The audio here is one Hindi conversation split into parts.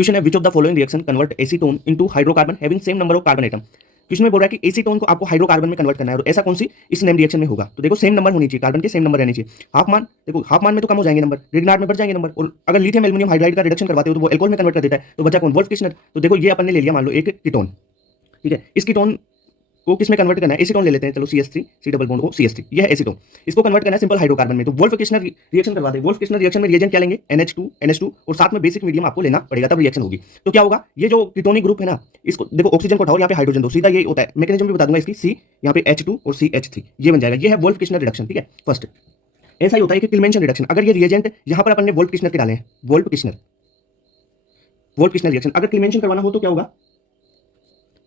क्वेश्चन है which of the following reaction convert acetone into hydrocarbon having same number of carbon atom. Question में बोल रहा है कि एसीटोन को आपको हाइड्रोकार्बन में कन्वर्ट करना है और ऐसा कौन सी इस नेम रिएक्शन में होगा। तो देखो सेम नंबर होनी चाहिए, कार्बन के सेम नंबर रहने चाहिए। हाफ मान देखो, हाफ मान में तो कम हो जाएंगे नंबर, रिग्नार्ड में बढ़ जाएंगे नंबर। और अगर लिथियम एल्युमिनियम हाइड्राइड का रिडक्शन करवाते हो तो वो एल्कोहल में कन्वर्ट कर देता है, तो बचा कौन? वोल्फ किशनर। तो देखो ये अपन ने ले लिया मान लो एक कीटोन, ठीक है। इस कीटोन को किस में कन्वर्ट करना है? एसीटोन ले लेते हैं, चलो CH3 C double bond O CH3, यह है एसीटोन। इसको कन्वर्ट करना है सिंपल हाइड्रोकार्बन में, तो वोल्फ किशनर रिएक्शन करवा दे। वोल्फ किशनर रिएक्शन में रिएजेंट क्या लेंगे? NH2 और साथ में बेसिक मीडियम आपको लेना पड़ेगा, तब रिएक्शन होगी। तो क्या होगा? ये जो कीटोनिक ग्रुप है ना, इसको देखो ऑक्सीजन को उठाओ, यहाँ पे हाइड्रोजन दो, सीधा ये होता है। मैकेनिज्म भी बता दूंगा इसकी, C यहाँ पे H2 और CH3 ये बन जाएगा। ये है वोल्फ किशनर रिडक्शन, ठीक है। फर्स्ट ऐसा ही होता है कि किल्मेंशन रिडक्शन, अगर ये रिएजेंट यहाँ पर अपन ने वोल्फ किशनर के डाले हैं, वोल्फ किशनर रिएक्शन अगर किल्मेंशन करवाना हो तो क्या होगा?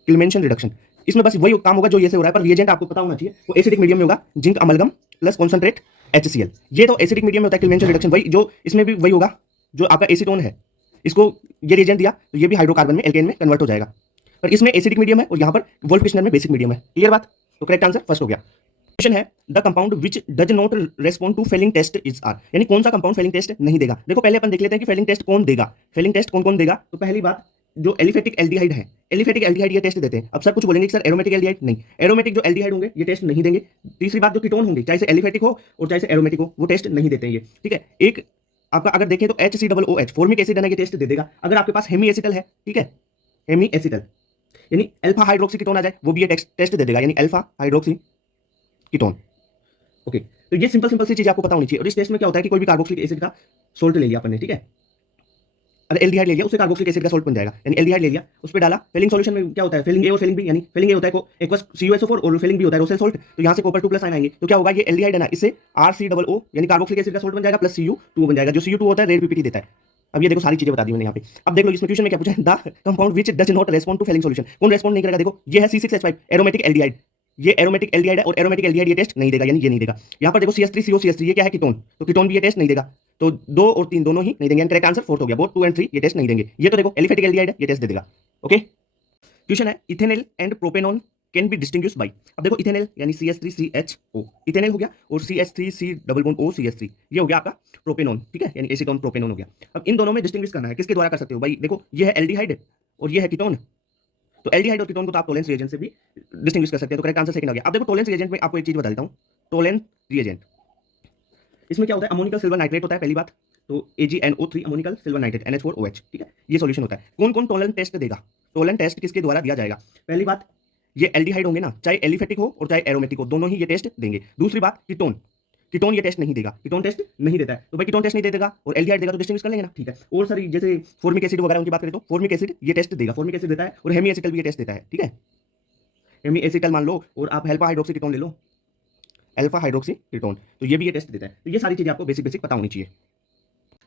किल्मेंशन रिडक्शन। इसमें बस वही काम होगा जो ये से हो रहा है, पर रिएजेंट आपको पता होना चाहिए। वो एसिडिक मीडियम में होगा, zinc amalgam plus concentrate HCl। ये तो एसिडिक मीडियम में होता है किल्मेंशन रिडक्शन, वही जो इसमें भी वही होगा जो आपका एसीटोन है। इसको ये रिएजेंट दिया तो ये भी हाइड्रोकार्बन में एल्केन में कन्वर्ट हो जाएगा, पर इसमें एसिडिक मीडियम है और यहाँ पर वोल्फ किशनर में बेसिक मीडियम है। क्लियर बात? तो करेक्ट आंसर फर्स्ट हो गया। क्वेश्चन है the compound which does not respond to Fehling test is are, यानी कौन सा कंपाउंड फेलिंग टेस्ट नहीं देगा। देखो पहले अपन देख लेते हैं कि फेलिंग टेस्ट कौन देगा। फेलिंग टेस्ट कौन कौन देगा? तो पहली बात जो एलिफेटिक एल्डिहाइड है, एलिफेटिक एल्डिहाइड ये टेस्ट देते हैं। अब सर कुछ बोलेंगे कि सर एरोमेटिक एल्डिहाइड नहीं, एरोमेटिक जो एल्डिहाइड होंगे ये टेस्ट नहीं देंगे। तीसरी बात जो कीटोन होंगे, चाहे से एलिफेटिक हो और चाहे से एरोमेटिक हो, वो टेस्ट नहीं देते हैं ये, ठीक है। एक आपका अगर देखें तो HCOOH फॉर्मिक एसिड है ना, ये टेस्ट दे देगा। अगर आपके पास हेमी एसिटल है, ठीक है, हेमी एसिटल यानी अल्फा हाइड्रोक्सी कीटोन आ जाए, वो भी ये टेस्ट दे देगा, यानी अल्फा हाइड्रोक्सी कीटोन। ओके, तो ये सिंपल सी चीज आपको पता होनी चाहिए। और इस टेस्ट में क्या होता है कि कोई भी कार्बोक्सिलिक एसिड का सोल्ट ले लिया अपन ने, ठीक है, अरे एल्डिहाइड ले लिया, उससे कार्बोक्सिलिक एसिड का सोल्ट बन जाएगा। यानी एल्डिहाइड ले लिया, उस पे डाला, फेलिंग सॉल्यूशन में क्या होता है? फेलिंग ए और फेलिंग बी, यानी फेलिंग ए होता है एक्वस CuSO4 और फेलिंग बी होता है रोसेल सोल्ट। तो यहाँ से कॉपर 2 प्लस आयन आएंगे, तो क्या होगा? ये एल्डिहाइड है ना, इससे RCOO यानी कार्बोक्सिलिक एसिड का सोल्ट बन जाएगा, प्लस Cu2 बन जाएगा। जो Cu2 होता है रेड PPT देता है। अब ये देखो सारी चीजें बता दी मैंने यहाँ पे। अब देख लो इसमें क्वेश्चन में क्या पूछा है, the compound which does not respond to Fehling solution. कौन रेस्पॉन्ड नहीं करेगा? देखो ये है C6H5 एरोमेटिक एल्डिहाइड, ये एरोमेटिक एल्डिहाइड है और एरोमेटिक एल्डिहाइड ये टेस्ट नहीं देगा, यानी ये नहीं देगा। यहाँ पर देखो CH3CO ये क्या है? कीटोन, तो कीटोन भी ये टेस्ट नहीं देगा। तो 2 और 3 दोनों ही नहीं देंगे, करेक्ट आंसर फोर्थ हो गया। बोथ 2 और 3 ये टेस्ट नहीं देंगे। ये तो देखो एलिफेटिक एल्डिहाइड है, ये टेस्ट दे देगा। ओके, क्वेश्चन है ethanol and propanone can be distinguished by. अब देखो इथेनॉल यानी CH3CHO, इथेनॉल हो गया, और CH3C double bond O CH3 ये हो गया आपका प्रोपेनॉन, ठीक है, यानी एसीटोन प्रोपेनॉन हो गया। अब इन दोनों में डिस्टिंग्विश करना है, किसके द्वारा कर सकते हो भाई? देखो ये है एल्डिहाइड और ये है कीटोन, तो एल्डिहाइड और कीटोन को तो आप टोलेंस रिएजेंट से भी डिस्टिंग्विश कर सकते हैं। तो करेक्ट आंसर सेकंड हो गया। अब देखो टोलेंस रिएजेंट में आपको एक चीज बता देता हूं, टोलेंस रिएजेंट इसमें क्या होता है? अमोनिकल सिल्वर नाइट्रेट होता है पहली बात, तो AgNO3 ammoniacal silver nitrate NH4OH, ठीक है, ये सॉल्यूशन होता है। कौन कौन टोलेंस टेस्ट देगा? टोलेंस टेस्ट किसके द्वारा दिया जाएगा? पहली बात ये एल्डिहाइड होंगे ना, चाहे एलिफेटिक हो और चाहे एरोमेटिक हो, दोनों ही ये टेस्ट देंगे। दूसरी बात कीटोन, कीटोन ये टेस्ट नहीं देगा, कीटोन टेस्ट नहीं देता है। तो भाई कीटोन टेस्ट नहीं देगा और एल्डिहाइड देगा, तो डिस्टिंग्विश कर लेंगे ना, ठीक है। और सर जैसे फॉर्मिक एसिड वगैरह उनकी बात करें तो फॉर्मिक एसिड ये टेस्ट देगा, फॉर्मिक एसिड देता है, और हेमी एसिटल भी ये टेस्ट देता है, ठीक है। हेमी एसिटल मान लो और आप अल्फा हाइड्रोक्सी कीटोन ले लो, अल्फा हाइड्रोक्सी कीटोन, तो ये भी ये टेस्ट देता है। तो ये सारी चीजें आपको बेसिक पता होनी चाहिए।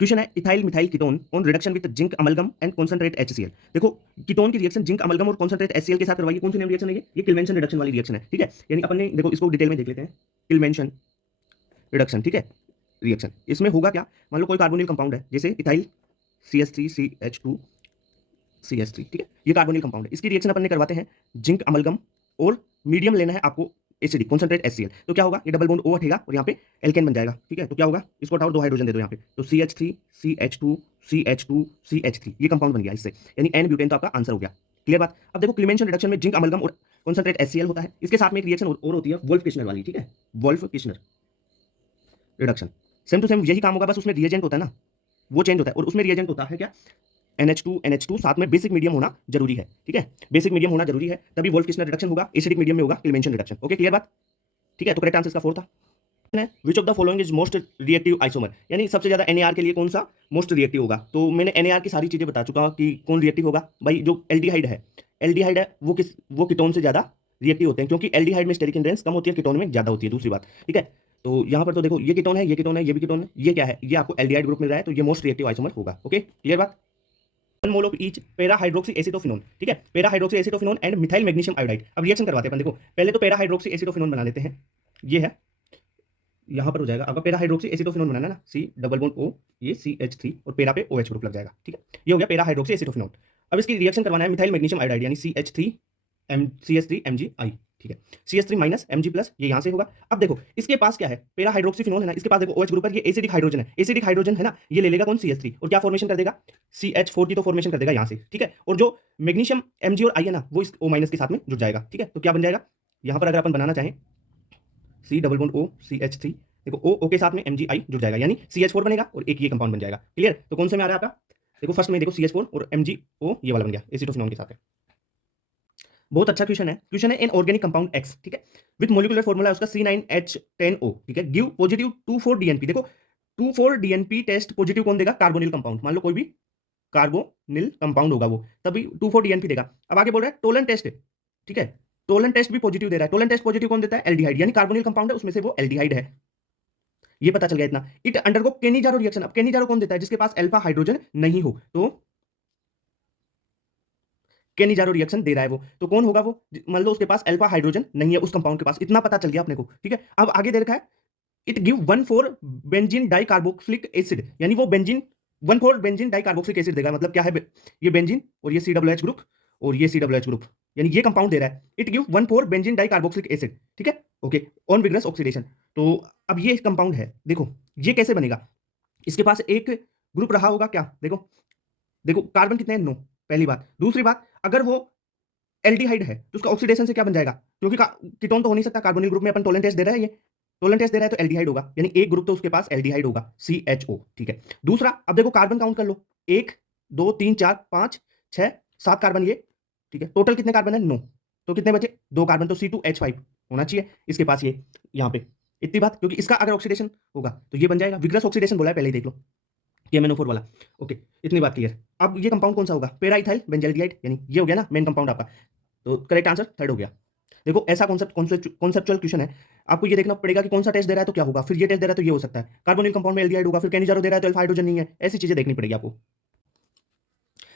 क्वेश्चन है ethyl methyl ketone on reduction with zinc amalgam and concentrate HCl। देखो कीटोन की रिएक्शन जिंक अमलगम और कॉन्सेंट्रेट HCl के साथ करवाइए, कौन सी नेम रिएक्शन है ये किल्मेंशन रिडक्शन वाली रिएक्शन है, ठीक है। यानी अपन ने देखो इसको डिटेल में देख लेते हैं, किल्मेंशन रिडक्शन, ठीक है, रिएक्शन। इसमें होगा क्या? मान लो कोई कार्बोनिल कंपाउंड है, जैसे इथाइल CH3CH2 CH3, ठीक है, ये कार्बोनिल कंपाउंड है। इसकी रिएक्शन अपन ने करवाते हैं जिंक अमलगम और मीडियम लेना है आपको एसिडिक कॉन्सेंट्रेट HCl। तो क्या होगा? ये डबल बॉन्ड O हटेगा और यहाँ पे एल्केन बन जाएगा, ठीक है। तो क्या होगा? इसको हटाओ, 2 हाइड्रोजन दे दो यहाँ पे, तो CH3 CH2 CH2 CH3 ये कंपाउंड बन गया इससे, यानी N ब्यूटेन तो आपका आंसर हो गया। क्लियर बात? अब देखो क्लिमेंशन रिडक्शन में जिंक अमलगम और कॉन्सेंट्रेट HCl होता है, इसके साथ में एक रिएक्शन और होती है वोल्फ किशनर वाली, ठीक है, Wolff Kishner reduction. Same to same यही काम होगा, बस उसमें रिएजेंट होता है ना, वो चेंज होता है, और उसमें रिएजेंट होता है क्या? NH2 साथ में बेसिक मीडियम होना जरूरी है, ठीक है, बेसिक मीडियम होना जरूरी है, तभी वोल्फ किशनर रिडक्शन होगा। एसिडिक मीडियम में होगा क्लिमेंशन रिडक्शन। ओके, क्लियर बात? ठीक है, तो करेक्ट आंसर इसका फोर्थ था। Which of the following is most reactive isomer, यानी सबसे ज्यादा NAR के लिए कौन सा मोस्ट रिएक्टिव होगा। तो मैंने NAR की सारी चीजें बता चुका हूं कि कौन रिएक्टिव होगा भाई। जो एल्डिहाइड है वो कीटोन से ज्यादा रिएक्टिव होते हैं, क्योंकि एल्डिहाइड में स्टेरिक हिंड्रेंस कम होती है, कीटोन में ज्यादा होती है। दूसरी बात, ठीक है, तो यहाँ पर तो देखो ये कीटोन है, ये कीटोन है, ये भी कीटोन है, ये क्या है? ये आपको एल्डिहाइड ग्रुप मिल रहा है, तो ये मोस्ट रिएक्टिव आइसोमर होगा। ओके, क्लियर बात? 1 mole of each para hydroxy acetophenone, ठीक है, para hydroxy acetophenone and methyl magnesium iodide. अब रिएक्शन करवाते हैं अपन। देखो पहले तो पैरा हाइड्रोक्सी एसिटोफिनोन बना लेते हैं, ये है यहाँ पर हो जाएगा। अब पैरा हाइड्रोक्सी एसिटोफिनोन बनाना ना, C डबल बॉन्ड O, ये CH3 और पैरा पे OH ग्रुप लग जाएगा, ठीक है, ये हो गया पैरा हाइड्रोक्सी एसिटोफिनोन। अब इसकी रिएक्शन करवाना है मिथाइल मैग्नीशियम आयोडाइड यानी CH3 CH3 MgI, ठीक है। CH3 माइनस Mg प्लस ये यहाँ से होगा। अब देखो इसके पास क्या है, पेरा हाइड्रोक्सीफिनोल है ना, इसके पास देखो OH ग्रुप है, ये एसिडिक हाइड्रोजन है, एसिडिक हाइड्रोजन है ना, ये ले लेगा कौन CH3 और क्या फॉर्मेशन कर देगा CH4 की तो फॉर्मेशन कर देगा यहाँ से, ठीक है। और जो मैग्नीशियम Mg और I है ना वो इस O माइनस के साथ में जुड़ जाएगा, ठीक है। तो क्या बन जाएगा यहाँ पर अगर अपन बनाना चाहें C double bond O CH3, देखो O के साथ में MgI जुड़ जाएगा यानी CH4 बनेगा और एक ये कंपाउंड बन जाएगा। क्लियर। तो कौन से में आ रहा है आपका, देखो फर्स्ट में देखो CH4 और MgO ये वाला बन गया एसिटोफिनोन के साथ है। बहुत अच्छा क्वेश्चन है। क्वेश्चन है इन ऑर्गेनिक कंपाउंड एक्स, ठीक है, विद मोलिकुलर फॉर्मूला उसका C9H10O, ठीक है, गिव पॉजिटिव 24 DNP। देखो 24 DNP टेस्ट पॉजिटिव कौन देगा, कार्बोनिल कंपाउंड, मान लो कोई भी कार्बोनिल कंपाउंड होगा वो, तभी 24 DNP देगा। अब आगे बोल रहा है टोलन टेस्ट, ठीक है, टोलन टेस्ट भी पॉजिटिव दे रहा है। टोलन टेस्ट पॉजिटिव कौन देता है, एल्डिहाइड, यानी कार्बोनिल कंपाउंड है उसमें से वो एल्डिहाइड है, ये पता चल गया इतना। It undergo Cannizzaro reaction. अब केनिजारो कौन देता है, जिसके पास अल्फा हाइड्रोजन नहीं हो, तो केनिजारो रिएक्शन दे रहा है वो, तो कौन होगा वो, मान लो उसके पास अल्फा हाइड्रोजन नहीं है उस कंपाउंड के पास, इतना पता चल गया अपने को, ठीक है। अब आगे दे रखा है it give 1,4 benzene di carboxylic acid, यानी वो benzene 1,4 benzene di carboxylic acid देगा। मतलब क्या है, ये बेंजीन और ये COOH ग्रुप और ये COOH ग्रुप, यानी ये कंपाउंड दे रहा है। It give 1,4 benzene di carboxylic acid, ठीक है, ओके, ऑन विग्रस ऑक्सीडेशन। तो अब ये कंपाउंड है, देखो ये कैसे बनेगा, इसके पास एक ग्रुप रहा होगा क्या, देखो देखो कार्बन कितने हैं, 9, पहली बात। दूसरी बात, अगर वो एल्डिहाइड है तो उसका ऑक्सीडेशन से क्या बन जाएगा, क्योंकि कीटोन तो हो नहीं सकता, कार्बोनिल ग्रुप में अपन टोलन टेस्ट दे रहा है, ये टोलन टेस्ट दे रहा है तो एल्डिहाइड होगा, यानी एक ग्रुप तो उसके पास एल्डिहाइड होगा CHO, ठीक है। दूसरा, अब देखो कार्बन काउंट कर लो, 1 2 3 4 5 6 7 कार्बन ये, ठीक है, टोटल कितने कार्बन है, 9, तो कितने बचे, 2 कार्बन, तो C2H5 होना चाहिए इसके पास ये, यहाँ पे इतनी बात, क्योंकि इसका अगर ऑक्सीडेशन होगा तो ये बन जाएगा, विग्रस ऑक्सीडेशन बोला है पहले ही देख लो, KMnO4 वाला, ओके, इतनी बात क्लियर। अब ये कंपाउंड कौन सा होगा, पेराइथाइल बेंजाल्डिहाइड, यानी ये हो गया ना मेन कंपाउंड आपका, तो करेक्ट आंसर थर्ड हो गया। देखो ऐसा कॉन्सेप्चुअल क्वेश्चन है, आपको ये देखना पड़ेगा कि कौन सा टेस्ट दे रहा है तो क्या होगा, फिर ये टेस्ट दे रहा है तो ये हो सकता है, कार्बोनिल कंपाउंड में एल्डिहाइड होगा, फिर केनिजारो दे रहा है तो अल्फा हाइड्रोजन नहीं है, ऐसी चीजें देखनी पड़ेगी आपको।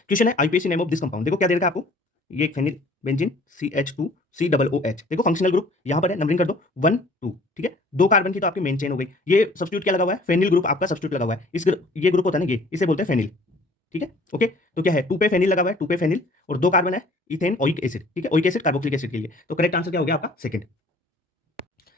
क्वेश्चन है IUPAC name of this compound, देखो क्या दे रखा है आपको, ये फेनिल बेंजीन CH2COOH, देखो फंक्शनल ग्रुप यहाँ पर है, नंबरिंग कर दो 1 2, ठीक है, 2 कार्बन की तो आपकी मेन चेन हो गई। ये सब्स्टिट्यूट क्या लगा हुआ है, फेनिल ग्रुप आपका सब्स्टिट्यूट लगा हुआ है, ये ग्रुप होता है ना, ये इसे बोलते हैं फेनिल, ठीक है, ओके। तो क्या है, 2 पे फेनिल लगा हुआ है, 2 पे फेनिल और 2 कार्बन है इथेन ओइक एसिड, ठीक है, ओइक एसिड कार्बोक्सिलिक एसिड के लिए, तो करेक्ट आंसर क्या हो गया आपका सेकंड।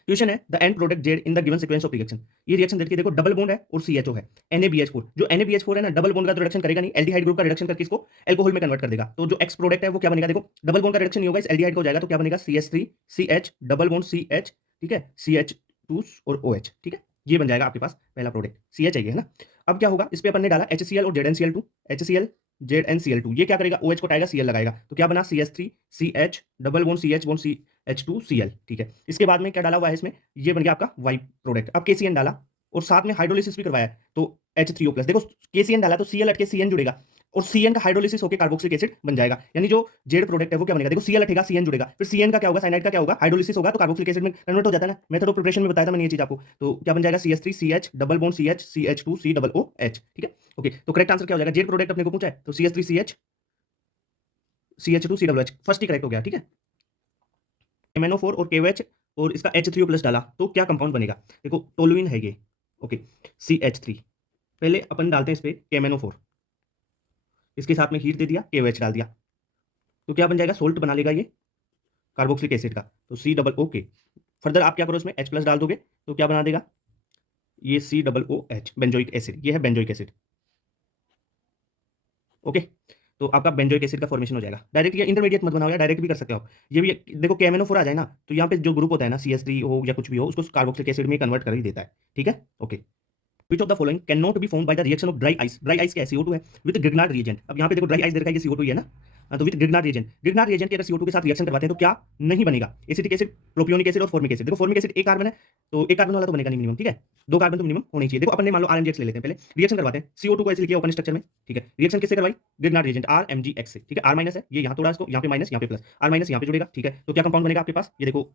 क्वेश्चन है the end product Z in the given sequence of reaction, ये रिएक्शन देखिए, देखो डबल बॉन्ड है और CHO है, NaBH4, जो NaBH4 है ना, डबल बॉन्ड का तो रिडक्शन करेगा नहीं, एल्डिहाइड ग्रुप का रिडक्शन करके इसको अल्कोहल में कन्वर्ट कर देगा, तो जो एक्स प्रोडक्ट है वो क्या बनेगा, देखो डबल बॉन्ड का रिडक्शन नहीं होगा, इस एल्डिहाइड का हो जाएगा, तो क्या बनेगा CH3 CH double bond CH, ठीक है, CH2 और OH, ठीक है, ये बन जाएगा आपके पास पहला प्रोडक्ट, CH है ना। अब क्या होगा, इस पे अपन ने डाला HCl और ZnCl2, HCl ZnCl2, ये क्या करेगा, OH को हटाएगा, Cl लगाएगा, तो क्या बना CH3 CH double bond CH bond H2Cl, ठीक है। इसके बाद में क्या डाला हुआ है इसमें, ये बन गया आपका वाई प्रोडक्ट। अब KCN डाला और साथ में हाइड्रोलिसिस भी करवाया, तो H3O प्लस, देखो KCN डाला तो Cl हट के CN जुड़ेगा और CN का हाइड्रोलिसिस होकर कार्बोक्सिलिक एसिड बन जाएगा, यानी जो जेड प्रोडक्ट है वो क्या बनेगा, देखो Cl हटेगा CN जुड़ेगा, फिर CN का क्या होगा, साइनाइड का क्या होगा, हाइड्रोलिसिस होगा तो कार्बोक्सिलिक एसिड में कन्वर्ट हो जाता है ना, मेथड ऑफ प्रिपरेशन में बताया था मैंने ये चीज आपको। तो क्या बन जाएगा CH3 CH double bond CH CH2 COOH, ठीक है, ओके। तो करेक्ट आंसर क्या हो जाएगा, जेड प्रोडक्ट अपने को पूछा है तो CH3 CH CH2 COOH first ही करेक्ट हो गया, ठीक है। MnO4 और KOH और इसका H3O प्लस डाला तो क्या कंपाउंड बनेगा, देखो टोलुइन है ये, ओके, CH3, पहले अपन डालते हैं इस पे KMnO4, इसके साथ में हीट दे दिया, KOH डाल दिया, तो क्या बन जाएगा, सोल्ट बना लेगा ये कार्बोक्सिलिक एसिड का, तो COO, फर्दर आप क्या करो इसमें H प्लस डाल दोगे तो क्या बना देगा, ये COOH बेंजोइक एसिड, ये है बेंजोइक एसिड, ओके। तो आपका बेंजोइक एसिड का फॉर्मेशन हो जाएगा। डायरेक्ट या इंटरमीडिएट मत बनाओ, या डायरेक्ट भी कर सकते हो आप, ये भी देखो KMnO4 आ जाए ना तो यहाँ पे जो ग्रुप होता है ना CH3 हो या कुछ भी हो, उसको कार्बोक्सिलिक एसिड में कन्वर्ट कर ही देता है, ठीक है, okay. Which of the following cannot be formed by the reaction of dry ice? Dry ice क्या है, CO2 है, with Grignard reagent। अब यहाँ पे देखो ड्राई आइस दे रखा है, ये CO2 ही है ना, तो with Grignard reagent, Grignard reagent के अगर CO2 के साथ रिएक्शन करवाते हैं तो क्या नहीं बनेगा, एसिटिक एसिड, प्रोपियोनिक एसिड और फॉर्मिक एसिड। देखो फॉर्मिक एसिड एक कार्बन है तो एक कार्बन वाला तो बनेगा नहीं मिनिमम, ठीक है, 2 कार्बन तो मिनिमम होनी चाहिए। देखो अपन ने मान लो RMGX ले लेते हैं, पहले रिएक्शन करवाते हैं, CO2 को ऐसे लिखिए ओपन स्ट्रक्चर में, ठीक है, रिएक्शन किससे करवाई, ग्रिग्नार्ड रिएजेंट RMGX से, ठीक है, R माइनस है, ये यहाँ तोड़ा इसको, यहाँ पे माइनस यहाँ पे प्लस, R माइनस यहाँ पे जुड़ेगा, ठीक है, तो क्या कंपाउंड बनेगा आपके पास, ये देखो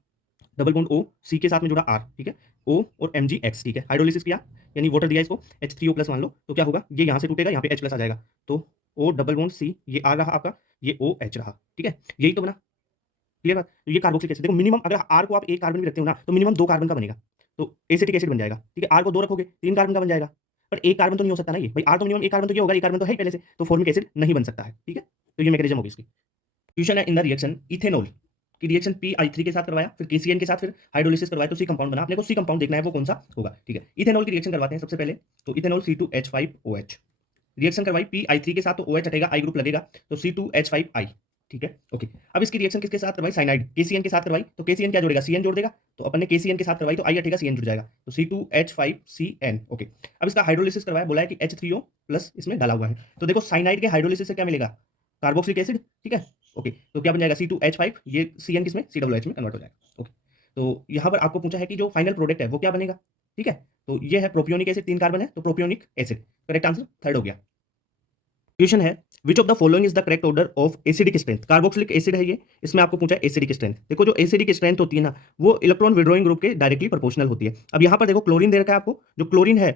डबल बॉन्ड O, C के साथ में जुड़ा R, ठीक है, O और MgX, ठीक है, हाइड्रोलिसिस किया यानी वाटर दिया इसको, H3O प्लस मान लो, तो क्या होगा, ये यहाँ से टूटेगा, यहाँ पे H प्लस आ जाएगा, तो O डबल बॉन्ड C, ये R रहा आपका, ये OH रहा, ठीक है, यही तो बना, क्लियर बात। तो ये कार्बोक्सिलिक एसिड, देखो मिनिमम अगर R को आप एक कार्बन भी रखते हो ना तो मिनिमम 2 कार्बन का बनेगा, तो एसिटिक एसिड बन जाएगा, ठीक है, R को 2 रखोगे 3 कार्बन का बन जाएगा, पर एक कार्बन तो नहीं हो सकता ना, ये भाई R तो मिनिमम एक कार्बन तो ये होगा, एक कार्बन तो है ही पहले से, तो फॉर्मिक एसिड नहीं बन सकता है, ठीक है, तो ये मैकेनिज्म होगी इसकी। क्वेश्चन है इन द रिएक्शन इथेनॉल की रिएक्शन PI3 के साथ करवाया, फिर KCN के साथ फिर हाइड्रोलिसिस करवाया तो सी कंपाउंड बना। अपने को सी कंपाउंड देखना है वो कौन सा होगा, ठीक है। इथेनॉल की रिएक्शन करवाते हैं सबसे पहले, तो इथेनॉल C2H5OH रिएक्शन करवाई PI3 के साथ तो OH हटेगा, I ग्रुप लगेगा तो C2H5I, ठीक है, ओके। अब इसकी रिएक्शन किसके साथ करवाई, साइनाइड KCN के साथ करवाई तो KCN क्या जोड़ेगा, CN जोड़ देगा, तो अपन ने KCN के साथ करवाई तो I हटेगा CN जुड़ जाएगा तो C2H5CN, ओके। अब इसका हाइड्रोलिसिस करवाया, बोला है कि H3O प्लस इसमें डाला हुआ है, तो देखो साइनाइड के हाइड्रोलिसिस से क्या मिलेगा, कार्बोक्सिलिक एसिड, ठीक है, ओके। तो क्या बन जाएगा C2H5, ये CN किसमें COOH में कन्वर्ट हो जाएगा, ओके। तो यहाँ पर आपको पूछा है कि जो फाइनल प्रोडक्ट है वो क्या बनेगा, ठीक है। तो ये है प्रोपियोनिक एसिड, 3 कार्बन है तो propionic acid, correct answer third हो गया। क्वेश्चन है which of the following is the correct order of acidic strength, carboxylic acid है ये, इसमें आपको पूछा है एसिडिक स्ट्रेंथ। देखो जो एसिडिक स्ट्रेंथ होती है ना वो इलेक्ट्रॉन विड्रॉइंग ग्रुप के डायरेक्टली प्रोपोर्शनल होती है। अब यहाँ पर देखो क्लोरीन दे रखा है आपको, जो क्लोरीन है,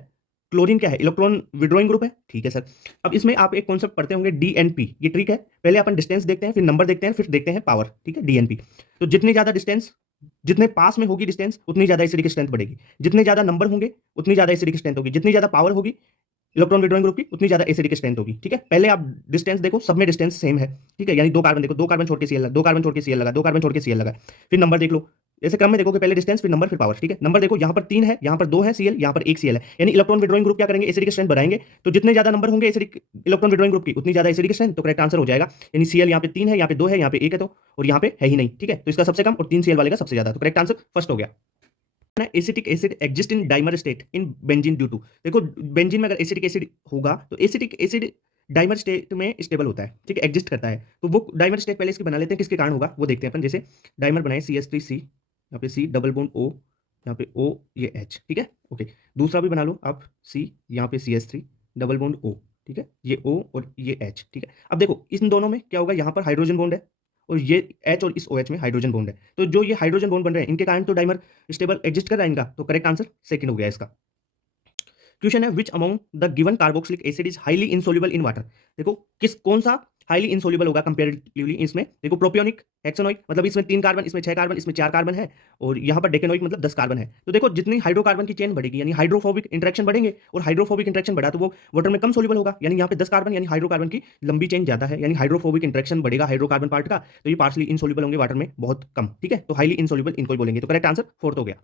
क्लोरीन क्या है, इलेक्ट्रॉन विड्रॉइंग ग्रुप है, ठीक है सर। अब इसमें आप एक कॉन्सेप्ट पढ़ते होंगे DNP, ये ट्रिक है, पहले अपन डिस्टेंस देखते हैं, फिर नंबर देखते हैं, फिर देखते हैं पावर, ठीक है, DNP। तो जितनी ज्यादा डिस्टेंस, जितने पास में होगी डिस्टेंस उतनी ज्यादा एसिडिक स्ट्रेंथ बढ़ेगी, जितने ज्यादा नंबर होंगे उतनी ज्यादा एसिडिक स्ट्रेंथ होगी, जितनी ज्यादा पावर होगी इलेक्ट्रॉन विड्रॉइंग ग्रुप की उतनी ज्यादा एसिडिक स्ट्रेंथ होगी, ठीक है। पहले आप डिस्टेंस देखो, सब में डिस्टेंस सेम है, ठीक है, यानी 2 कार्बन देखो, 2 कार्बन छोड़ के Cl लगा, 2 कार्बन छोड़ के Cl लगा, 2 कार्बन छोड़ के Cl लगा, फिर नंबर देख लो, ऐसे क्रम में देखो कि पहले डिस्टेंस फिर नंबर फिर पावर, ठीक है। नंबर देखो यहाँ पर 3 है, यहाँ पर 2 है Cl, यहाँ पर 1 Cl है, यानी इलेक्ट्रॉन विड्रॉइंग ग्रुप क्या करेंगे, एसिडिक स्ट्रेंथ बढ़ाएंगे, तो जितने ज्यादा नंबर होंगे एसिडिक इलेक्ट्रॉन विड्रॉइंग ग्रुप की उतनी ज्यादा एसिडिक स्ट्रेंथ, तो करेक्ट आंसर हो जाएगा, यानी Cl यहाँ पे 3 है, यहाँ पे 2 है, यहाँ पे 1 है, तो और यहाँ पे है ही नहीं, ठीक है, तो इसका सबसे कम और 3 Cl वाले का सबसे ज्यादा, तो करेक्ट आंसर फर्स्ट हो गया। Acetic acid exist in dimer state in benzene due to, देखो बेंजीन में अगर एसिटिक एसिड होगा तो एसिटिक एसिड डाइमर स्टेट में स्टेबल होता है, ठीक है, एग्जिस्ट करता है, तो वो डाइमर स्टेट पहले इसकी बना लेते हैं, किसके कारण होगा वो देखते हैं अपन। जैसे डाइमर बनाए CH3C, यहाँ पे C डबल बॉन्ड O, यहाँ पे O, ये H, ठीक है, ओके। दूसरा भी बना लो आप C, यहाँ पे CH3 डबल बॉन्ड O, ठीक है, ये O और ये H, ठीक है। अब देखो इन दोनों में क्या होगा, यहाँ पर हाइड्रोजन बॉन्ड है और ये H और इस OH में हाइड्रोजन बॉन्ड है, तो जो ये हाइड्रोजन बॉन्ड बन रहे हैं इनके कारण तो डाइमर स्टेबल एग्जिस्ट कर रहा है इनका, तो करेक्ट आंसर सेकंड हो गया इसका। क्वेश्चन है which among the given carboxylic acid is highly insoluble in water, देखो किस कौन सा हाईली इनसोल्युबल होगा कंपैरेटिवली इसमें, देखो प्रोपियोनिक, हेक्सानोइक मतलब इसमें 3 कार्बन, इसमें 6 कार्बन, इसमें 4 कार्बन है, और यहाँ पर डेकेनोइक मतलब 10 कार्बन है, तो देखो जितनी हाइड्रोकार्बन की चेन बढ़ेगी यानी हाइड्रोफोबिक इंटरेक्शन बढ़ेंगे, और हाइड्रोफोबिक इंटरेक्शन बढ़ा तो वो वाटर में कम सोल्युबल होगा, यानी यहाँ पे 10 कार्बन यानी हाइड्रोकार्बन की लंबी चेन ज्यादा है, यानी हाइड्रोफोबिक इंटरेक्शन बढ़ेगा हाइड्रोकार्बन पार्ट का, तो ये पार्शली इनसोल्युबल होंगे वाटर में बहुत कम, ठीक है, तो हाईली इनसोल्युबल इनको ही बोलेंगे, तो करेक्ट आंसर फोर्थ हो गया।